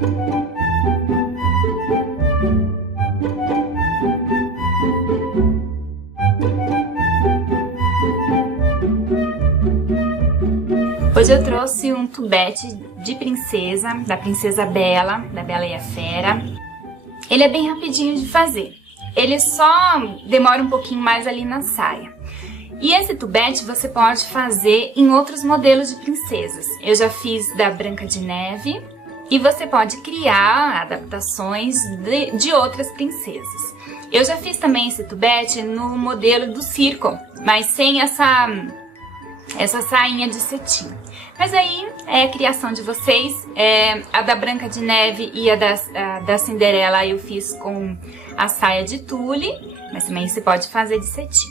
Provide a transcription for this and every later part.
Hoje eu trouxe um tubete de princesa, da Princesa Bela, da Bela e a Fera. Ele é bem rapidinho de fazer, ele só demora um pouquinho mais ali na saia. E esse tubete você pode fazer em outros modelos de princesas. Eu já fiz da Branca de Neve e você pode criar adaptações de outras princesas. Eu já fiz também esse tubete no modelo do circo, mas sem essa sainha de cetim. Mas aí é a criação de vocês. A da Branca de Neve e a da Cinderela eu fiz com a saia de tule, mas também você pode fazer de cetim.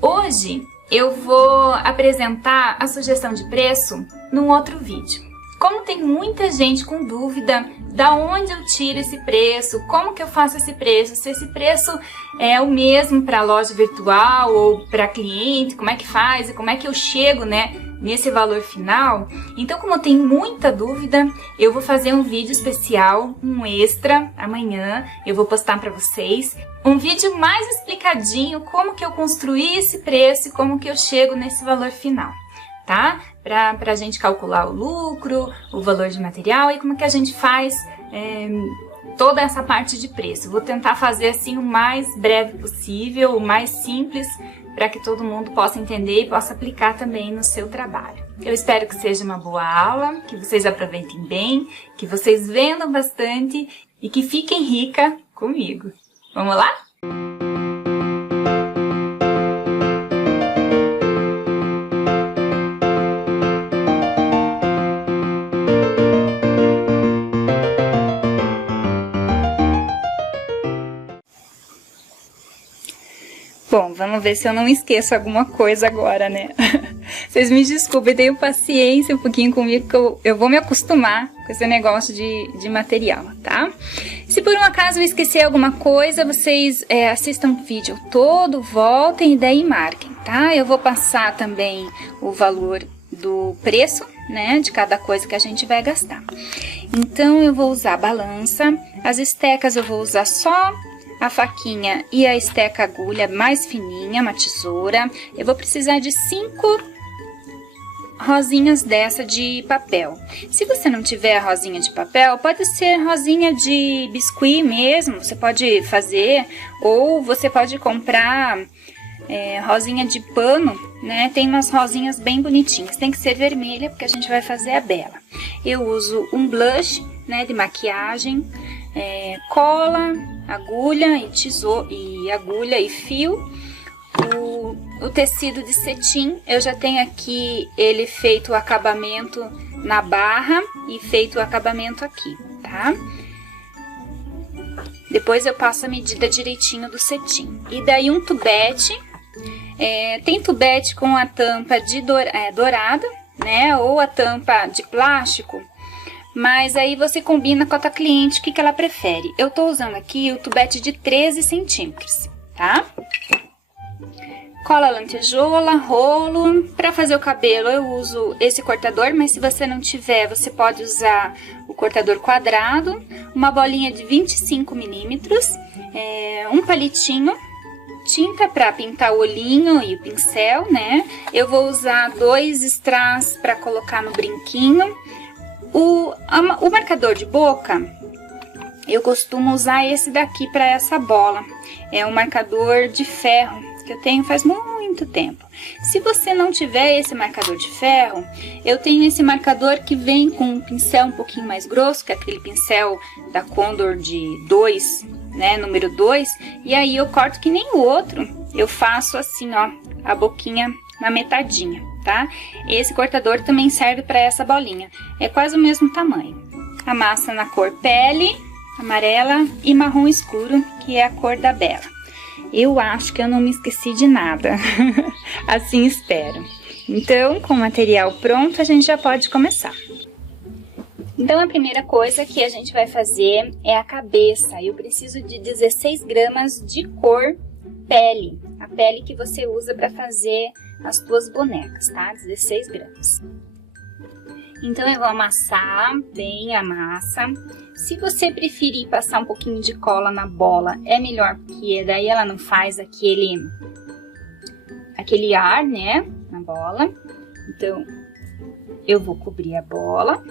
Hoje eu vou apresentar a sugestão de preço num outro vídeo. Como tem muita gente com dúvida da onde eu tiro esse preço, como que eu faço esse preço, se esse preço é o mesmo para loja virtual ou para cliente, como é que faz e como é que eu chego, né, nesse valor final. Então, como tem muita dúvida, eu vou fazer um vídeo especial, um extra, amanhã eu vou postar para vocês. Um vídeo mais explicadinho como que eu construí esse preço e como que eu chego nesse valor final, tá? Pra gente calcular o lucro, o valor de material e como que a gente faz toda essa parte de preço. Vou tentar fazer assim o mais breve possível, o mais simples, para que todo mundo possa entender e possa aplicar também no seu trabalho. Eu espero que seja uma boa aula, que vocês aproveitem bem, que vocês vendam bastante e que fiquem rica comigo. Vamos lá? Bom, vamos ver se eu não esqueço alguma coisa agora, né? Vocês me desculpem, tenham paciência um pouquinho comigo, que eu vou me acostumar com esse negócio de material, tá? Se por um acaso eu esquecer alguma coisa, vocês assistam o vídeo todo, voltem e daí marquem, tá? Eu vou passar também o valor do preço, né, de cada coisa que a gente vai gastar. Então, eu vou usar a balança, as estecas eu vou usar só a faquinha e a esteca agulha mais fininha, uma tesoura. Eu vou precisar de 5 rosinhas dessa de papel. Se você não tiver a rosinha de papel, pode ser rosinha de biscuit mesmo, você pode fazer, ou você pode comprar rosinha de pano, né? Tem umas rosinhas bem bonitinhas, tem que ser vermelha porque a gente vai fazer a Bela. Eu uso um blush, né, de maquiagem, cola, agulha e tesoura, e agulha e fio. O tecido de cetim, eu já tenho aqui ele feito o acabamento na barra e feito o acabamento aqui, tá? Depois eu passo a medida direitinho do cetim. E daí um tubete, tem tubete com a tampa de dourada, né? Ou a tampa de plástico. Mas aí você combina com a tua cliente o que ela prefere. Eu tô usando aqui o tubete de 13 centímetros, tá? Cola lantejola, rolo. Para fazer o cabelo eu uso esse cortador, mas se você não tiver, você pode usar o cortador quadrado. Uma bolinha de 25 milímetros, um palitinho, tinta para pintar o olhinho e o pincel, né? Eu vou usar 2 strass para colocar no brinquinho. O marcador de boca, eu costumo usar esse daqui para essa bola. É um marcador de ferro que eu tenho faz muito tempo. Se você não tiver esse marcador de ferro, eu tenho esse marcador que vem com um pincel um pouquinho mais grosso, que é aquele pincel da Condor de 2, né, número 2. E aí eu corto que nem o outro, eu faço assim, ó, a boquinha na metadinha, tá? Esse cortador também serve para essa bolinha, é quase o mesmo tamanho. A massa na cor pele, amarela e marrom escuro, que é a cor da Bela. Eu acho que eu não me esqueci de nada, assim espero. Então, com o material pronto, a gente já pode começar. Então, a primeira coisa que a gente vai fazer é a cabeça. Eu preciso de 16 gramas de cor pele, a pele que você usa para fazer as tuas bonecas, tá? 16 gramas. Então, eu vou amassar bem a massa. Se você preferir passar um pouquinho de cola na bola, é melhor, porque daí ela não faz aquele ar, né, na bola. Então, eu vou cobrir a bola.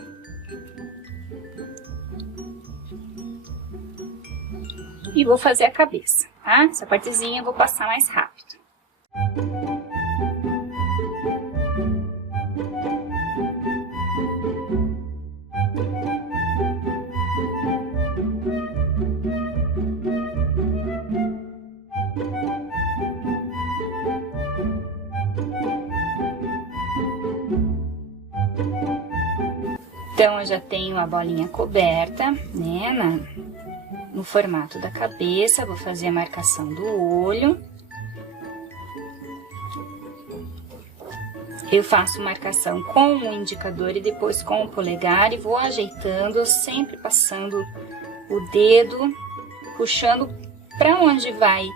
E vou fazer a cabeça, tá? Essa partezinha eu vou passar mais rápido. Então, eu já tenho a bolinha coberta, né, no formato da cabeça. Vou fazer a marcação do olho. Eu faço marcação com o indicador e depois com o polegar e vou ajeitando, sempre passando o dedo, puxando para onde vai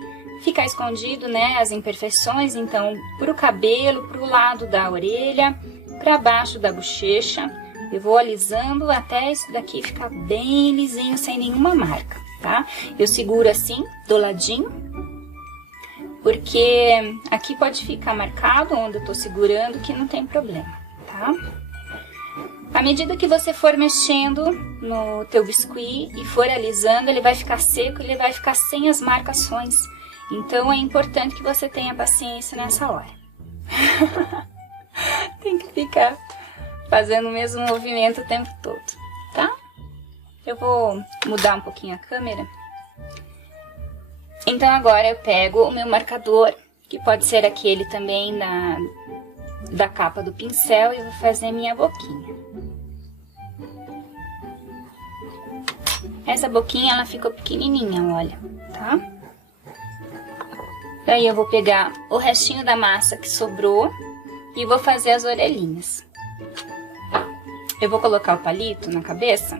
ficar escondido, né, as imperfeições. Então, pro cabelo, pro lado da orelha, para baixo da bochecha. Eu vou alisando até isso daqui ficar bem lisinho, sem nenhuma marca, tá? Eu seguro assim, do ladinho, porque aqui pode ficar marcado onde eu tô segurando, que não tem problema, tá? À medida que você for mexendo no teu biscuit e for alisando, ele vai ficar seco, ele vai ficar sem as marcações. Então, é importante que você tenha paciência nessa hora. Tem que ficar fazendo o mesmo movimento o tempo todo, tá? Eu vou mudar um pouquinho a câmera. Então, agora eu pego o meu marcador, que pode ser aquele também da capa do pincel, e vou fazer minha boquinha. Essa boquinha, ela ficou pequenininha, olha, tá? Daí eu vou pegar o restinho da massa que sobrou e vou fazer as orelhinhas. Eu vou colocar o palito na cabeça,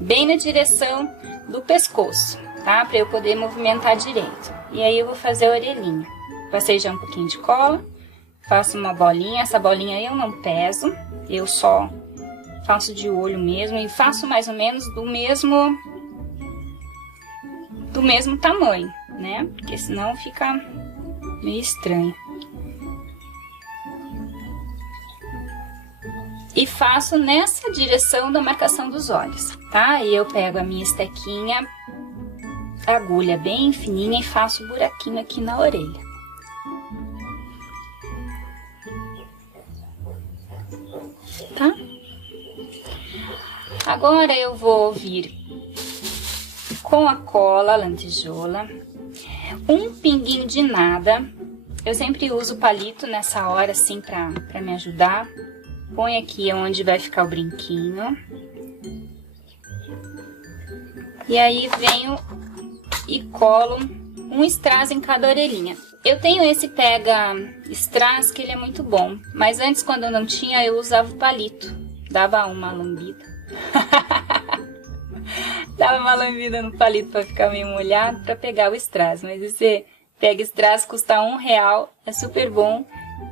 bem na direção do pescoço, tá? Pra eu poder movimentar direito. E aí eu vou fazer a orelhinha. Passei já um pouquinho de cola, faço uma bolinha. Essa bolinha eu não peso, eu só faço de olho mesmo. E faço mais ou menos do mesmo tamanho, né? Porque senão fica meio estranho. E faço nessa direção da marcação dos olhos, tá? E eu pego a minha estequinha, agulha bem fininha e faço um buraquinho aqui na orelha. Tá? Agora eu vou vir com a cola lantejola, um pinguinho de nada. Eu sempre uso o palito nessa hora, assim, pra me ajudar. Põe aqui onde vai ficar o brinquinho. E aí venho e colo um strass em cada orelhinha. Eu tenho esse pega strass que ele é muito bom, mas antes, quando eu não tinha, eu usava o palito. Dava uma lambida. Dava uma lambida no palito para ficar meio molhado, para pegar o strass. Mas esse pega strass custa R$1, é super bom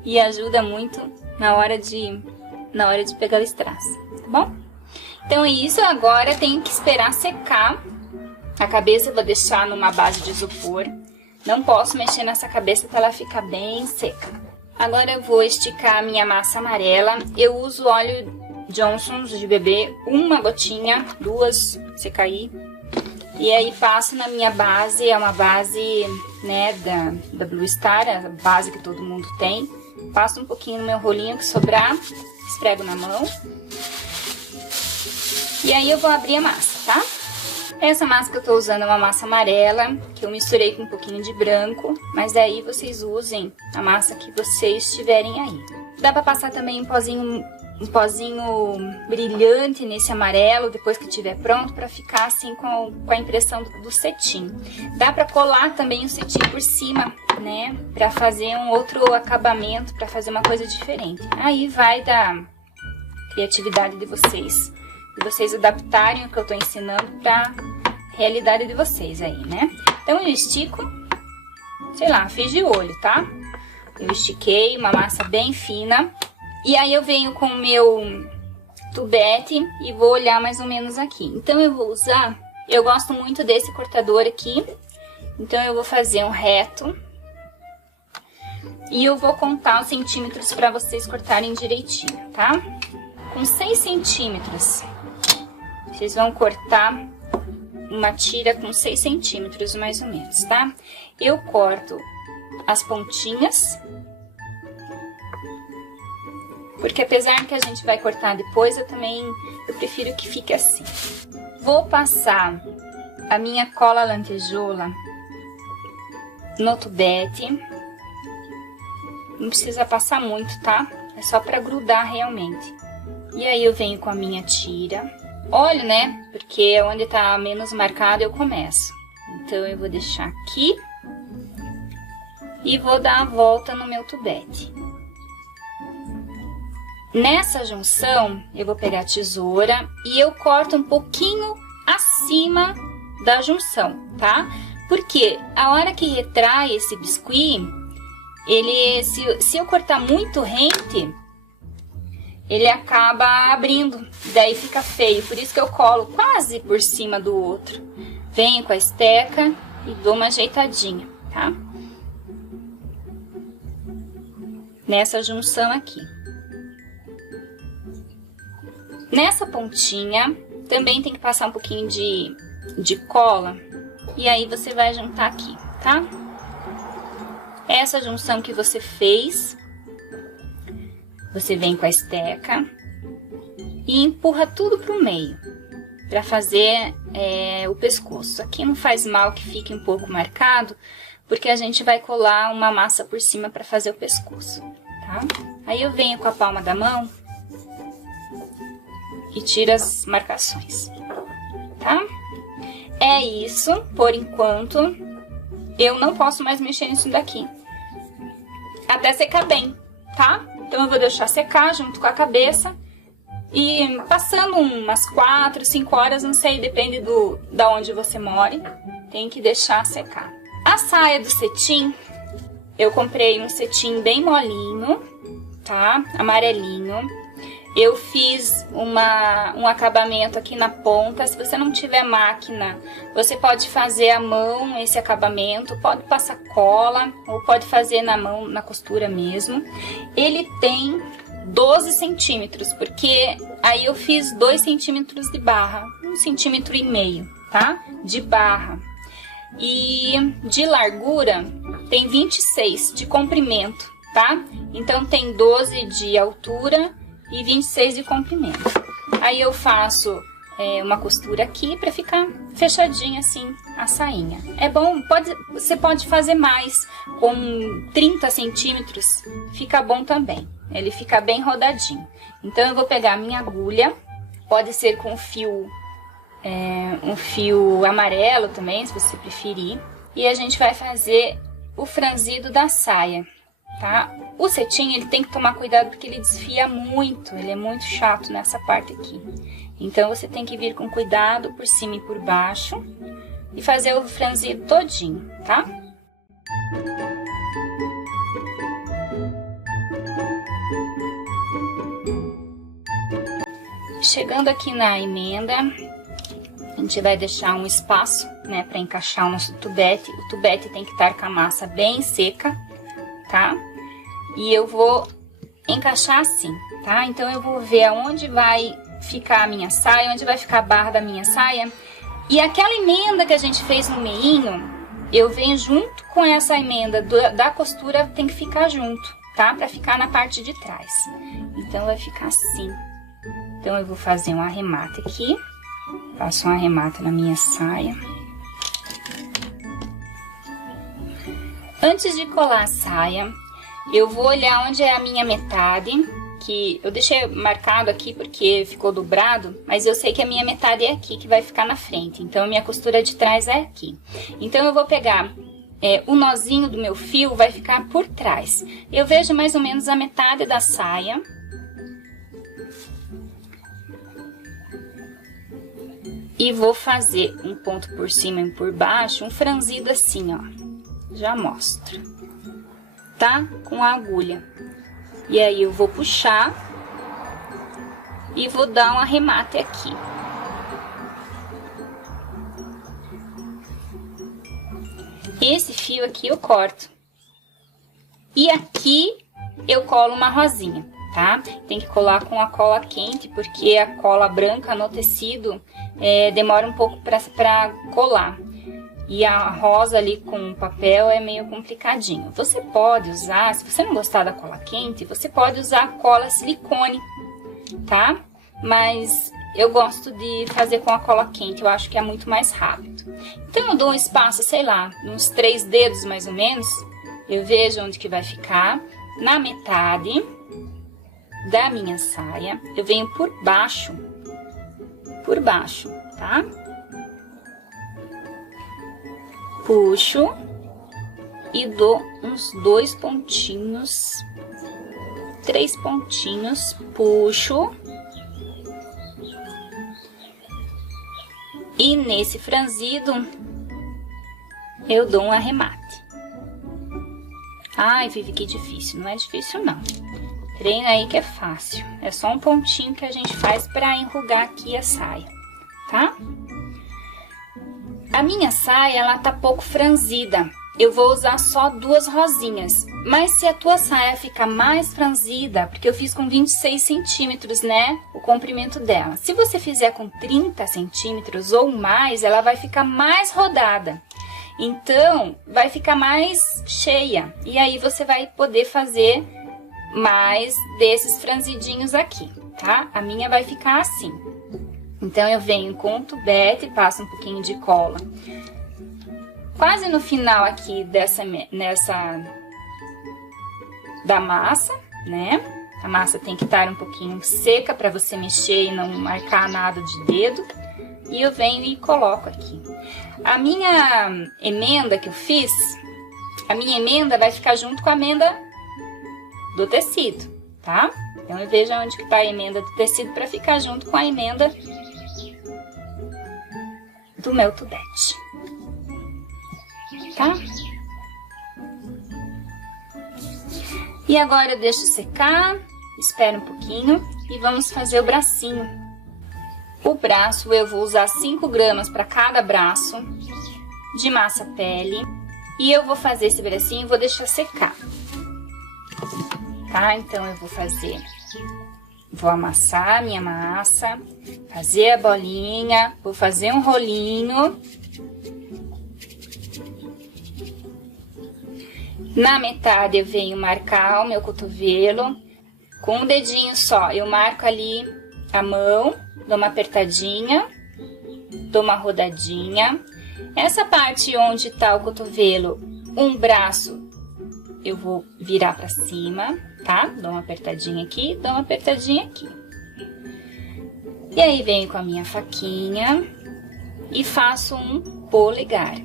e ajuda muito na hora de pegar o strass, tá bom? Então é isso. Agora tenho que esperar secar. A cabeça eu vou deixar numa base de isopor. Não posso mexer nessa cabeça para ela ficar bem seca. Agora eu vou esticar a minha massa amarela. Eu uso óleo Johnson's de bebê, uma gotinha, duas, se cair. E aí passo na minha base, é uma base, né, da Blue Star, a base que todo mundo tem. Passo um pouquinho no meu rolinho que sobrar, esfrego na mão. E aí eu vou abrir a massa, tá? Essa massa que eu tô usando é uma massa amarela, que eu misturei com um pouquinho de branco, mas daí vocês usem a massa que vocês tiverem aí. Dá pra passar também um pozinho brilhante nesse amarelo, depois que estiver pronto, pra ficar assim com a impressão do cetim. Dá pra colar também o cetim por cima, né? Pra fazer um outro acabamento, pra fazer uma coisa diferente. Aí vai da criatividade de vocês adaptarem o que eu tô ensinando pra realidade de vocês aí, né? Então eu estico, sei lá, fiz de olho, tá? Eu estiquei uma massa bem fina. E aí eu venho com o tubete e vou olhar mais ou menos aqui. Então eu vou usar, eu gosto muito desse cortador aqui, então eu vou fazer um reto e eu vou contar os centímetros para vocês cortarem direitinho, tá? Com 6 centímetros, vocês vão cortar uma tira com 6 centímetros mais ou menos, tá? Eu corto as pontinhas, porque apesar que a gente vai cortar depois, eu prefiro que fique assim. Vou passar a minha cola lantejoula no tubete. Não precisa passar muito, tá? É só pra grudar realmente. E aí eu venho com a minha tira. Olho, né? Porque onde tá menos marcado eu começo. Então eu vou deixar aqui e vou dar a volta no meu tubete. Nessa junção, eu vou pegar a tesoura e eu corto um pouquinho acima da junção, tá? Porque a hora que retrai esse biscuit, ele, se eu cortar muito rente, ele acaba abrindo, daí fica feio. Por isso que eu colo quase por cima do outro. Venho com a esteca e dou uma ajeitadinha, tá? Nessa junção aqui. Nessa pontinha, também tem que passar um pouquinho de cola. E aí você vai juntar aqui, tá? Essa junção que você fez, você vem com a esteca e empurra tudo pro meio, pra fazer o pescoço. Aqui não faz mal que fique um pouco marcado, porque a gente vai colar uma massa por cima pra fazer o pescoço, tá? Aí eu venho com a palma da mão e tiro as marcações, tá? É isso, por enquanto. Eu não posso mais mexer nisso daqui até secar bem, tá? Então eu vou deixar secar junto com a cabeça e passando umas 4, 5 horas, não sei, depende da onde você more, tem que deixar secar. A saia do cetim, eu comprei um cetim bem molinho, tá? Amarelinho. Eu fiz um acabamento aqui na ponta. Se você não tiver máquina, você pode fazer à mão esse acabamento, pode passar cola ou pode fazer na mão, na costura mesmo. Ele tem 12 centímetros, porque aí eu fiz 2 centímetros de barra, 1,5 centímetros, tá? De barra. E de largura tem 26 de comprimento, tá? Então tem 12 de altura e 26 de comprimento. Aí eu faço uma costura aqui pra ficar fechadinha assim a sainha. É bom, você pode fazer mais, com 30 centímetros fica bom também. Ele fica bem rodadinho. Então eu vou pegar a minha agulha, pode ser com um fio amarelo também, se você preferir. E a gente vai fazer o franzido da saia, tá? O cetim, ele tem que tomar cuidado porque ele desfia muito, ele é muito chato nessa parte aqui. Então, você tem que vir com cuidado por cima e por baixo e fazer o franzido todinho, tá? Chegando aqui na emenda, a gente vai deixar um espaço, né, para encaixar o nosso tubete. O tubete tem que estar com a massa bem seca, tá? E eu vou encaixar assim, tá? Então, eu vou ver aonde vai ficar a minha saia, onde vai ficar a barra da minha saia. E aquela emenda que a gente fez no meinho, eu venho junto com essa emenda da costura, tem que ficar junto, tá? Pra ficar na parte de trás. Então, vai ficar assim. Então, eu vou fazer um arremate aqui. Faço um arremate na minha saia. Antes de colar a saia, eu vou olhar onde é a minha metade, que eu deixei marcado aqui porque ficou dobrado, mas eu sei que a minha metade é aqui, que vai ficar na frente. Então, a minha costura de trás é aqui. Então, eu vou pegar o nozinho do meu fio, vai ficar por trás. Eu vejo mais ou menos a metade da saia. E vou fazer um ponto por cima e por baixo, um franzido assim, ó. Já mostro, tá? Com a agulha. E aí eu vou puxar e vou dar um arremate aqui. Esse fio aqui eu corto. E aqui eu colo uma rosinha, tá? Tem que colar com a cola quente, porque a cola branca no tecido demora um pouco pra colar. E a rosa ali com o papel é meio complicadinho. Você pode usar, se você não gostar da cola quente, você pode usar a cola silicone, tá? Mas eu gosto de fazer com a cola quente, eu acho que é muito mais rápido. Então eu dou um espaço, sei lá, uns 3 dedos mais ou menos. Eu vejo onde que vai ficar. Na metade da minha saia, eu venho por baixo, tá? Puxo e dou uns 2 pontinhos, 3 pontinhos, puxo. E nesse franzido, eu dou um arremate. Ai, Vivi, que difícil. Não é difícil, não. Treina aí que é fácil. É só um pontinho que a gente faz pra enrugar aqui a saia, tá? A minha saia, ela tá pouco franzida. Eu vou usar só 2 rosinhas. Mas se a tua saia ficar mais franzida, porque eu fiz com 26 centímetros, né? O comprimento dela. Se você fizer com 30 centímetros ou mais, ela vai ficar mais rodada. Então, vai ficar mais cheia. E aí, você vai poder fazer mais desses franzidinhos aqui, tá? A minha vai ficar assim. Então, eu venho com o tubete, passo um pouquinho de cola. Quase no final aqui da massa, né? A massa tem que estar um pouquinho seca para você mexer e não marcar nada de dedo. E eu venho e coloco aqui. A minha emenda que eu fiz, a minha emenda vai ficar junto com a emenda do tecido, tá? Então, eu vejo onde que tá a emenda do tecido para ficar junto com a emenda do meu tubete, tá? E agora eu deixo secar, espero um pouquinho e vamos fazer o bracinho. O braço eu vou usar 5 gramas para cada braço de massa pele. E eu vou fazer esse bracinho e vou deixar secar. Tá? Então, eu vou amassar a minha massa, fazer a bolinha, vou fazer um rolinho. Na metade eu venho marcar o meu cotovelo. Com um dedinho só, eu marco ali a mão. Dou uma apertadinha, dou uma rodadinha. Essa parte onde tá o cotovelo, um braço, eu vou virar pra cima, tá? Dou uma apertadinha aqui, dou uma apertadinha aqui. E aí, venho com a minha faquinha e faço um polegar.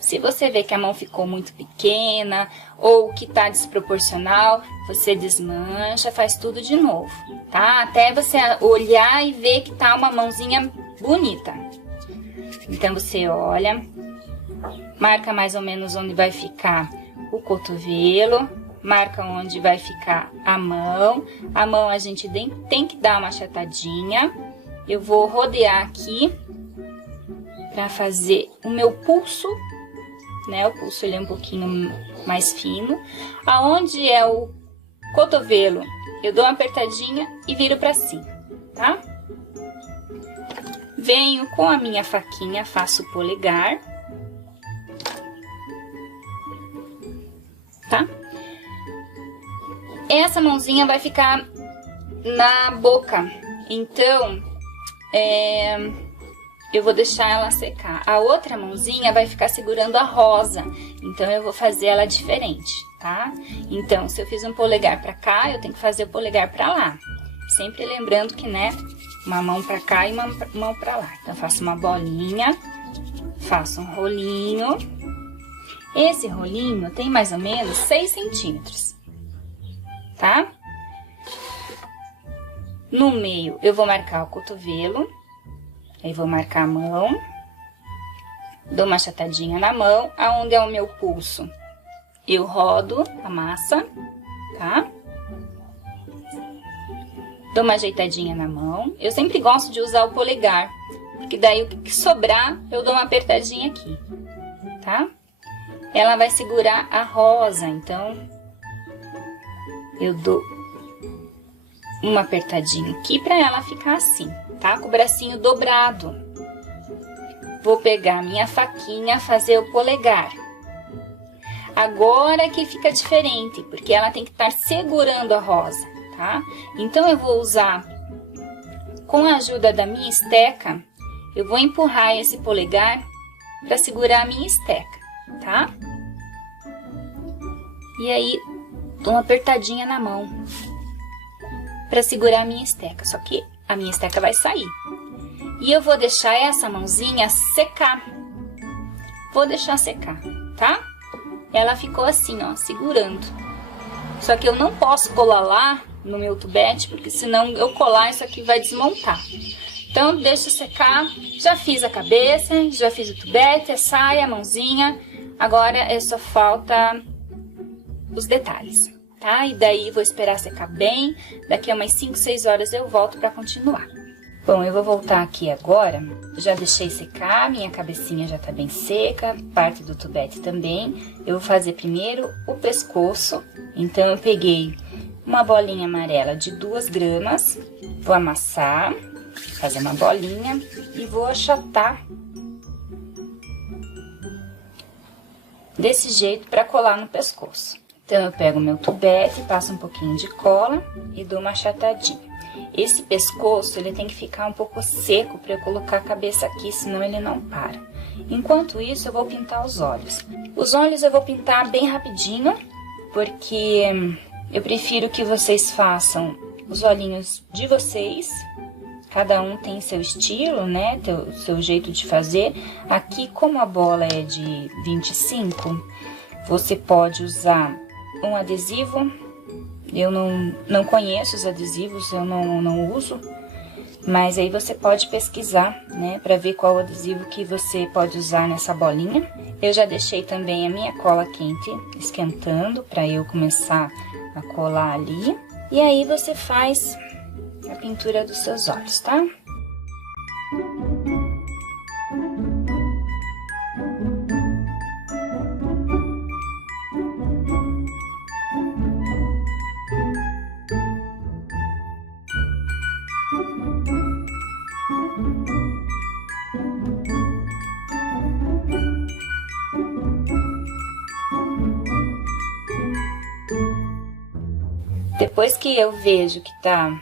Se você vê que a mão ficou muito pequena ou que tá desproporcional, você desmancha, faz tudo de novo, tá? Até você olhar e ver que tá uma mãozinha bonita. Então, você olha, marca mais ou menos onde vai ficar o cotovelo, marca onde vai ficar a mão. A mão a gente tem que dar uma achatadinha. Eu vou rodear aqui pra fazer o meu pulso, né? O pulso ele é um pouquinho mais fino. Aonde é o cotovelo, eu dou uma apertadinha e viro pra cima, tá? Venho com a minha faquinha, faço o polegar, tá? Essa mãozinha vai ficar na boca, então, eu vou deixar ela secar. A outra mãozinha vai ficar segurando a rosa, então eu vou fazer ela diferente, tá? Então, se eu fiz um polegar pra cá, eu tenho que fazer o polegar pra lá. Sempre lembrando que, né, uma mão pra cá e uma mão pra lá. Então, eu faço uma bolinha, faço um rolinho. Esse rolinho tem mais ou menos 6 centímetros, tá? No meio, eu vou marcar o cotovelo. Aí, vou marcar a mão, dou uma achatadinha na mão, aonde é o meu pulso, eu rodo a massa, tá? Dou uma ajeitadinha na mão. Eu sempre gosto de usar o polegar, porque daí o que sobrar eu dou uma apertadinha aqui, tá? Ela vai segurar a rosa, então eu dou uma apertadinha aqui pra ela ficar assim, tá? Com o bracinho dobrado. Vou pegar minha faquinha, fazer o polegar. Agora que fica diferente, porque ela tem que estar segurando a rosa, tá? Então, eu vou usar, com a ajuda da minha esteca, eu vou empurrar esse polegar para segurar a minha esteca, tá? E aí, dou uma apertadinha na mão para segurar a minha esteca, só que a minha esteca vai sair. E eu vou deixar essa mãozinha secar. Vou deixar secar, tá? Ela ficou assim, ó, segurando. Só que eu não posso colar lá no meu tubete, porque senão eu colar isso aqui vai desmontar. Então, deixa secar. Já fiz a cabeça, já fiz o tubete, a saia, a mãozinha. Agora, só falta os detalhes, tá? E daí, vou esperar secar bem. Daqui a umas 5, 6 horas eu volto pra continuar. Bom, eu vou voltar aqui agora. Já deixei secar, minha cabecinha já tá bem seca, parte do tubete também. Eu vou fazer primeiro o pescoço. Então, eu peguei uma bolinha amarela de 2 gramas, vou amassar, fazer uma bolinha e vou achatar desse jeito para colar no pescoço. Então, eu pego meu tubete, passo um pouquinho de cola e dou uma achatadinha. Esse pescoço, ele tem que ficar um pouco seco para eu colocar a cabeça aqui, senão ele não para. Enquanto isso, eu vou pintar os olhos. Os olhos eu vou pintar bem rapidinho, porque eu prefiro que vocês façam os olhinhos de vocês. Cada um tem seu estilo, né? Seu jeito de fazer. Aqui, como a bola é de 25, você pode usar um adesivo. Eu não conheço os adesivos, eu não uso. Mas aí você pode pesquisar, né? Pra ver qual adesivo que você pode usar nessa bolinha. Eu já deixei também a minha cola quente esquentando pra eu começar a colar ali. E aí você faz a pintura dos seus olhos, tá? Depois que eu vejo que tá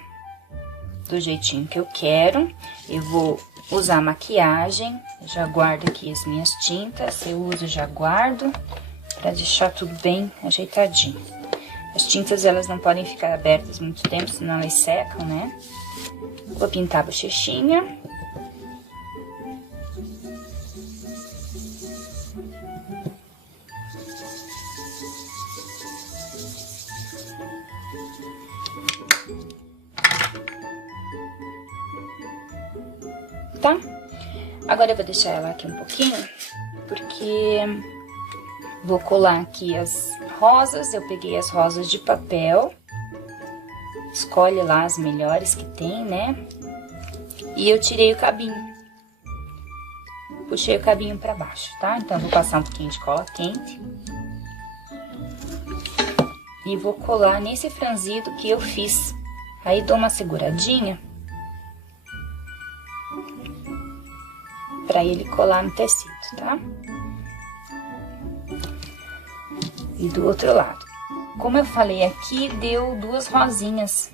do jeitinho que eu quero, eu vou usar maquiagem. Eu já guardo aqui as minhas tintas, eu uso e já guardo pra deixar tudo bem ajeitadinho. As tintas, elas não podem ficar abertas muito tempo, senão elas secam, né? Vou pintar a bochechinha. Tá? Agora eu vou deixar ela aqui um pouquinho, porque vou colar aqui as rosas. Eu peguei as rosas de papel, escolhe lá as melhores que tem, né? E eu tirei o cabinho, puxei o cabinho pra baixo, tá? Então, eu vou passar um pouquinho de cola quente e vou colar nesse franzido que eu fiz. Aí, dou uma seguradinha pra ele colar no tecido, tá? E do outro lado. Como eu falei aqui, deu 2 rosinhas.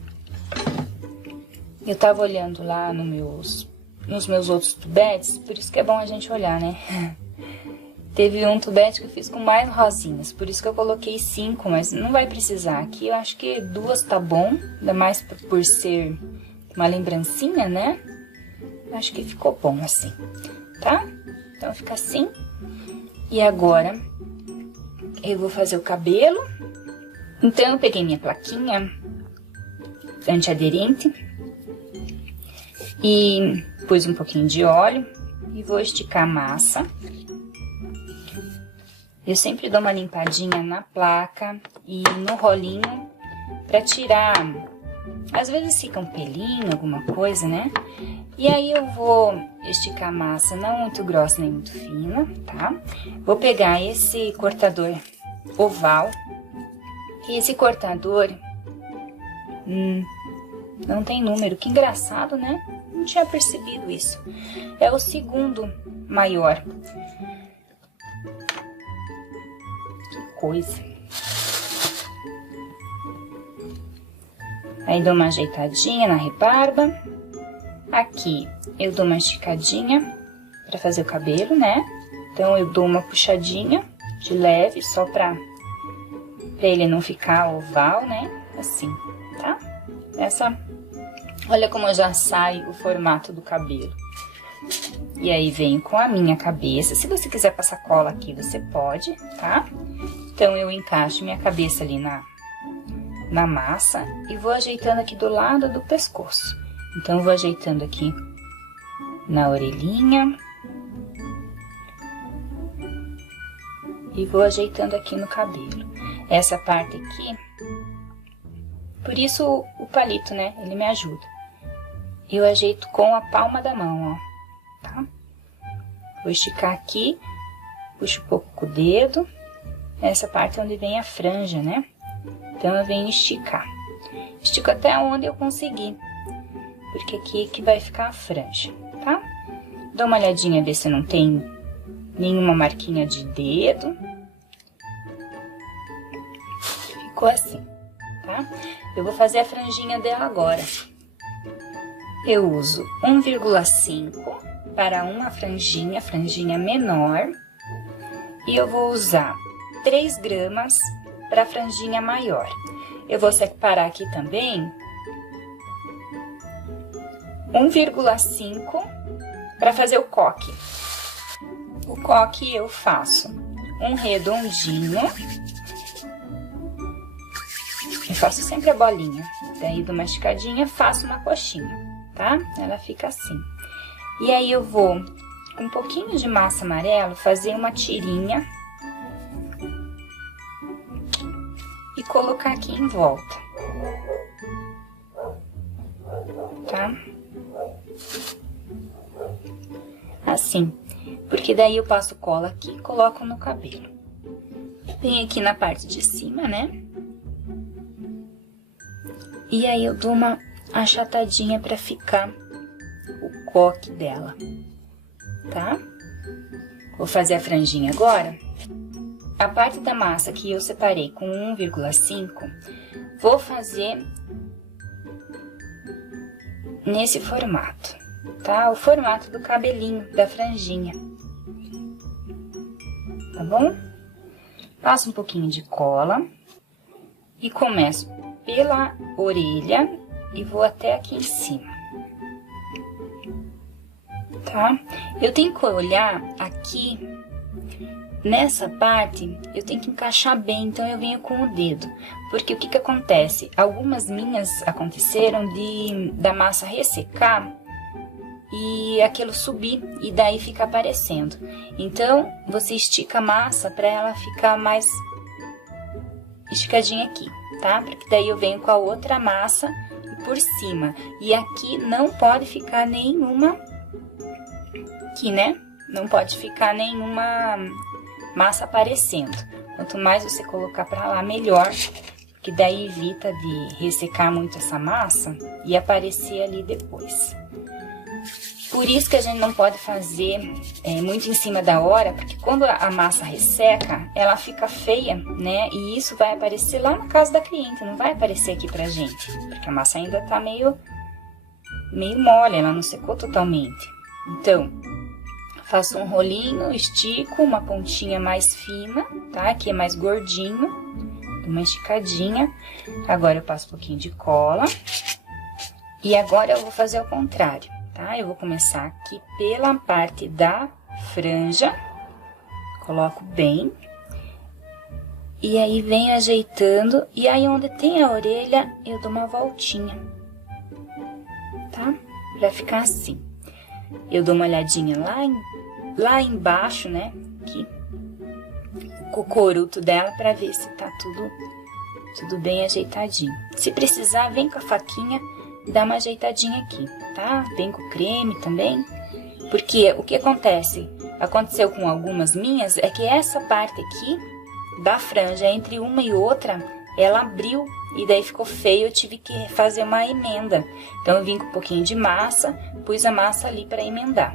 Eu tava olhando lá nos meus outros tubetes, por isso que é bom a gente olhar, né? Teve um tubete que eu fiz com mais rosinhas, por isso que eu coloquei 5, mas não vai precisar. Aqui eu acho que 2 tá bom, ainda mais por ser uma lembrancinha, né? Acho que ficou bom assim, tá? Então fica assim. E agora eu vou fazer o cabelo. Então eu peguei minha plaquinha antiaderente e pus um pouquinho de óleo e vou esticar a massa. Eu sempre dou uma limpadinha na placa e no rolinho para tirar Às vezes fica um pelinho, alguma coisa, né? E aí eu vou esticar a massa, não muito grossa nem muito fina, tá? Vou pegar esse cortador oval. E esse cortador não tem número, que engraçado, né? Não tinha percebido isso. É o segundo maior. Que coisa. Aí dou uma ajeitadinha na rebarba. Aqui eu dou uma esticadinha pra fazer o cabelo, né? Então eu dou uma puxadinha de leve, só pra ele não ficar oval, né? Assim, tá? Olha como já sai o formato do cabelo. E aí venho com a minha cabeça. Se você quiser passar cola aqui, você pode, tá? Então eu encaixo minha cabeça ali na massa e vou ajeitando aqui do lado do pescoço. Então, vou ajeitando aqui na orelhinha. E vou ajeitando aqui no cabelo. Essa parte aqui, por isso o palito, né? Ele me ajuda. Eu ajeito com a palma da mão, ó, tá? Vou esticar aqui, puxo um pouco com o dedo. Essa parte é onde vem a franja, né? Então, eu venho esticar. Estico até onde eu conseguir, porque aqui é que vai ficar a franja, tá? Dou uma olhadinha, ver se não tem nenhuma marquinha de dedo. Ficou assim, tá? Eu vou fazer a franjinha dela agora. Eu uso 1,5 para uma franjinha menor. E eu vou usar 3 gramas para franjinha maior. Eu vou separar aqui também 1,5 para fazer o coque. O coque eu faço um redondinho. Eu faço sempre a bolinha. Daí dou uma esticadinha, faço uma coxinha, tá? Ela fica assim. E aí eu vou, com um pouquinho de massa amarela, fazer uma tirinha e colocar aqui em volta, tá? Assim, porque daí eu passo cola aqui e coloco no cabelo. Vem aqui na parte de cima, né? E aí eu dou uma achatadinha pra ficar o coque dela, tá? Vou fazer a franjinha agora. A parte da massa que eu separei com 1,5, vou fazer nesse formato, tá? O formato do cabelinho, da franjinha, tá bom? Passo um pouquinho de cola e começo pela orelha e vou até aqui em cima, tá? Eu tenho que olhar aqui. Nessa parte, eu tenho que encaixar bem, então eu venho com o dedo. Porque o que que acontece? Algumas minhas aconteceram da massa ressecar e aquilo subir, e daí fica aparecendo. Então, você estica a massa para ela ficar mais esticadinha aqui, tá? Porque daí eu venho com a outra massa por cima. E aqui não pode ficar nenhuma... Aqui, né? Não pode ficar nenhuma... massa aparecendo. Quanto mais você colocar pra lá, melhor, que daí evita de ressecar muito essa massa e aparecer ali depois. Por isso que a gente não pode fazer muito em cima da hora, porque quando a massa resseca, ela fica feia, né? E isso vai aparecer lá na casa da cliente, não vai aparecer aqui pra gente, porque a massa ainda tá meio mole, ela não secou totalmente. Então, faço um rolinho, estico, uma pontinha mais fina, tá? Aqui é mais gordinho, uma esticadinha. Agora eu passo um pouquinho de cola. E agora eu vou fazer o contrário, tá? Eu vou começar aqui pela parte da franja. Coloco bem. E aí venho ajeitando. E aí onde tem a orelha, eu dou uma voltinha, tá? Pra ficar assim. Eu dou uma olhadinha lá embaixo, né? Aqui, o cocoruto dela, pra ver se tá tudo tudo bem ajeitadinho. Se precisar, vem com a faquinha e dá uma ajeitadinha aqui, tá? Vem com o creme também, porque o que aconteceu com algumas minhas, é que essa parte aqui da franja, entre uma e outra, ela abriu e daí ficou feio, eu tive que fazer uma emenda. Então, eu vim com um pouquinho de massa, pus a massa ali para emendar,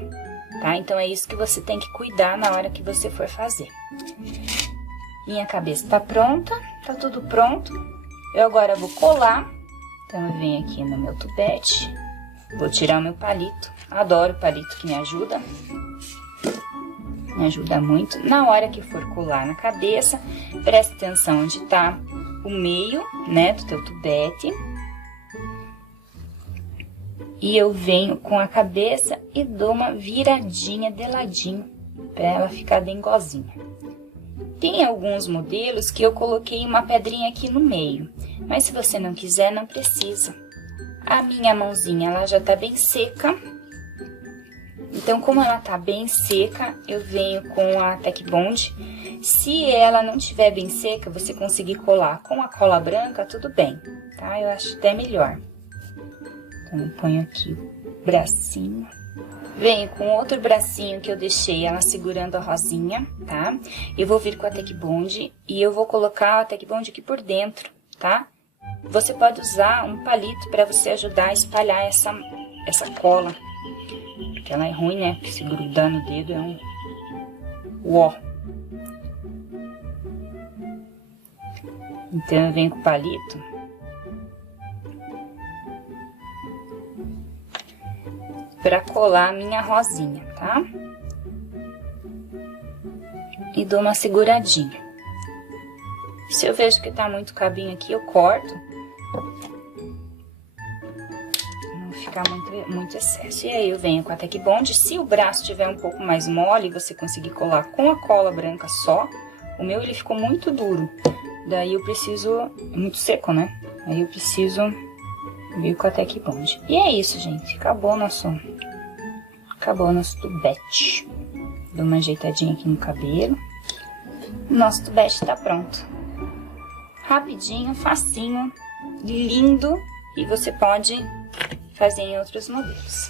tá? Então, é isso que você tem que cuidar na hora que você for fazer. Minha cabeça tá pronta, tá tudo pronto. Eu agora vou colar. Então, eu venho aqui no meu tubete, vou tirar o meu palito. Adoro palito que me ajuda muito. Na hora que for colar na cabeça, preste atenção onde tá o meio, né, do teu tubete. E eu venho com a cabeça e dou uma viradinha de ladinho, pra ela ficar dengozinha. Tem alguns modelos que eu coloquei uma pedrinha aqui no meio, mas se você não quiser, não precisa. A minha mãozinha, ela já tá bem seca. Então, como ela tá bem seca, eu venho com a Tec Bond. Se ela não tiver bem seca, você conseguir colar com a cola branca, tudo bem, tá? Eu acho até melhor. Então, eu ponho aqui o bracinho. Venho com outro bracinho que eu deixei ela segurando a rosinha, tá? Eu vou vir com a Tec Bond e eu vou colocar a Tec Bond aqui por dentro, tá? Você pode usar um palito para você ajudar a espalhar essa cola. Porque ela é ruim, né? Se grudar no dedo é um uó. Então, eu venho com o palito. Pra colar a minha rosinha, tá? E dou uma seguradinha. Se eu vejo que tá muito cabinho aqui, eu corto. Não ficar muito excesso. E aí, eu venho com a Tec Bond. Se o braço tiver um pouco mais mole, você conseguir colar com a cola branca só. O meu, ele ficou muito duro. Daí, eu preciso... muito seco, né? Aí, eu preciso... vir com a Tec Bond. E é isso, gente. Acabou o nosso tubete. Dou uma ajeitadinha aqui no cabelo. Nosso tubete tá pronto. Rapidinho, facinho, lindo. E você pode fazer em outros modelos.